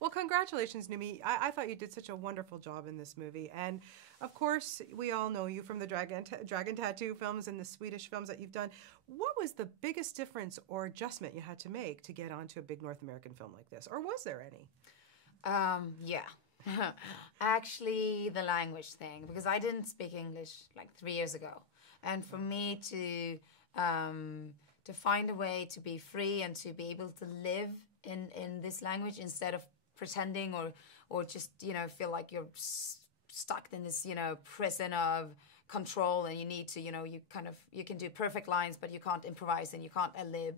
Well, congratulations, Noomi. I thought you did such a wonderful job in this movie. And of course, we all know you from the Dragon Tattoo films and the Swedish films that you've done. What was the biggest difference or adjustment you had to make to get onto a big North American film like this? Or was there any? Yeah. Actually, the language thing, because I didn't speak English like 3 years ago. And for me to find a way to be free and to be able to live in this language instead of pretending or just, feel like you're stuck in this, prison of control and you need to, you can do perfect lines, but you can't improvise and you can't ad-lib.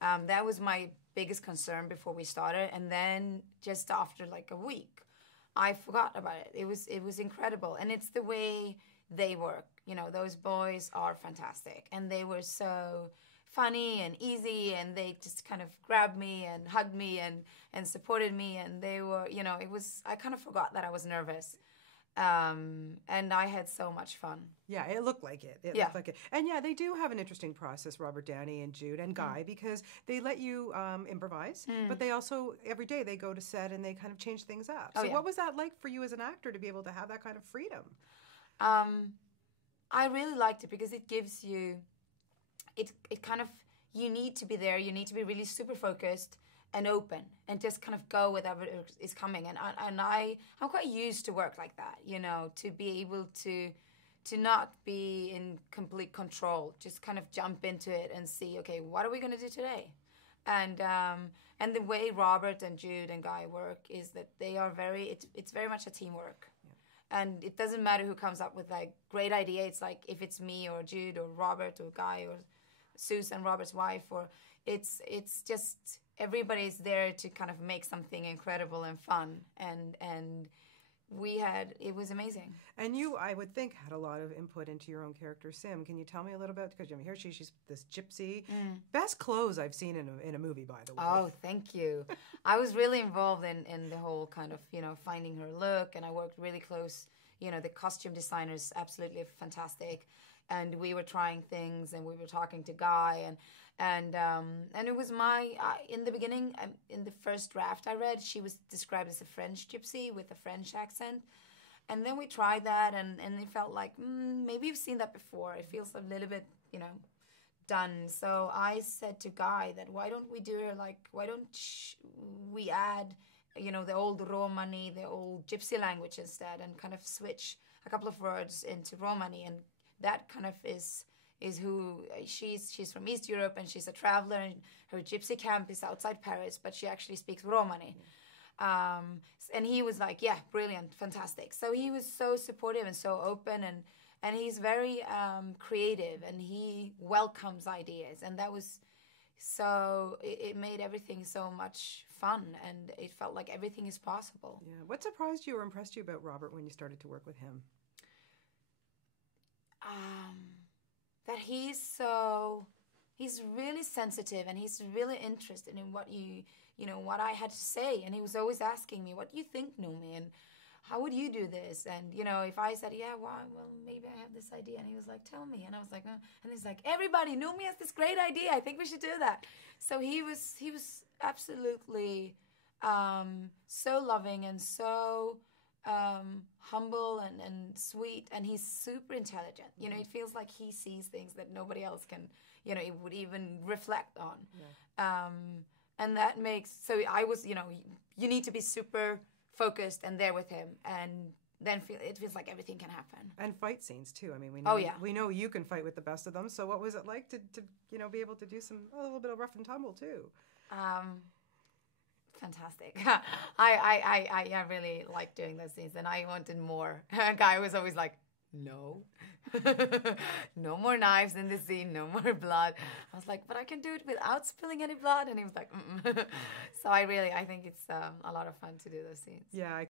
That was my biggest concern before we started. And then just after like a week, I forgot about it. It was incredible. And it's the way they work. Those boys are fantastic. And they were so funny and easy, and they just kind of grabbed me and hugged me and supported me, and they were, I kind of forgot that I was nervous. And I had so much fun. Yeah, it looked like it. It looked like it. And yeah, they do have an interesting process, Robert Downey and Jude and Guy, because they let you improvise, but they also, every day they go to set and they kind of change things up. So what was that like for you as an actor to be able to have that kind of freedom? I really liked it because it gives you, it kind of, you need to be there, you need to be really super focused and open and just kind of go whatever is coming. And I'm quite used to work like that, to be able to not be in complete control, just kind of jump into it and see, okay, what are we going to do today? And the way Robert and Jude and Guy work is that they are it's very much a teamwork. Yeah. And it doesn't matter who comes up with a great idea. It's like if it's me or Jude or Robert or Guy or Susan, Robert's wife, or it's just everybody's there to kind of make something incredible and fun, and it was amazing. And you, I would think, had a lot of input into your own character, Sim. Can you tell me a little bit? Because here she's this gypsy. Best clothes I've seen in a movie, by the way. Oh, thank you. I was really involved in the whole kind of, finding her look, and I worked really close. The costume designer is absolutely fantastic. And we were trying things, and we were talking to Guy, and it was in the beginning, in the first draft I read, she was described as a French gypsy with a French accent, and then we tried that, and it felt like maybe you've seen that before. It feels a little bit done. So I said to Guy that why don't we do her like, why don't we add the old Romani, the old gypsy language instead, and kind of switch a couple of words into Romani, and that kind of is who she's from East Europe, and she's a traveler, and her gypsy camp is outside Paris, but she actually speaks Romani. And he was like, yeah, brilliant, fantastic. So he was so supportive and so open, and he's very creative, and he welcomes ideas, and that was so, it made everything so much fun, and it felt like everything is possible. Yeah. What surprised you or impressed you about Robert when you started to work with him? That he's really sensitive, and he's really interested in what what I had to say, and he was always asking me, what do you think, Noomi, and how would you do this? And if I said, yeah, well, maybe I have this idea, and he was like, tell me, and I was like, and he's like, everybody, Noomi has this great idea, I think we should do that. So he was absolutely so loving and so humble and sweet, and he's super intelligent. It feels like he sees things that nobody else can, it would even reflect on. Yeah. And that makes, so I was, you need to be super focused and there with him, and then it feels like everything can happen. And fight scenes too. I mean, we know you can fight with the best of them. So what was it like to be able to do a little bit of rough and tumble too? Fantastic. I really liked doing those scenes, and I wanted more. Guy was always like, no. No more knives in the scene, no more blood. I was like, but I can do it without spilling any blood. And he was like, So I think it's a lot of fun to do those scenes. Yeah,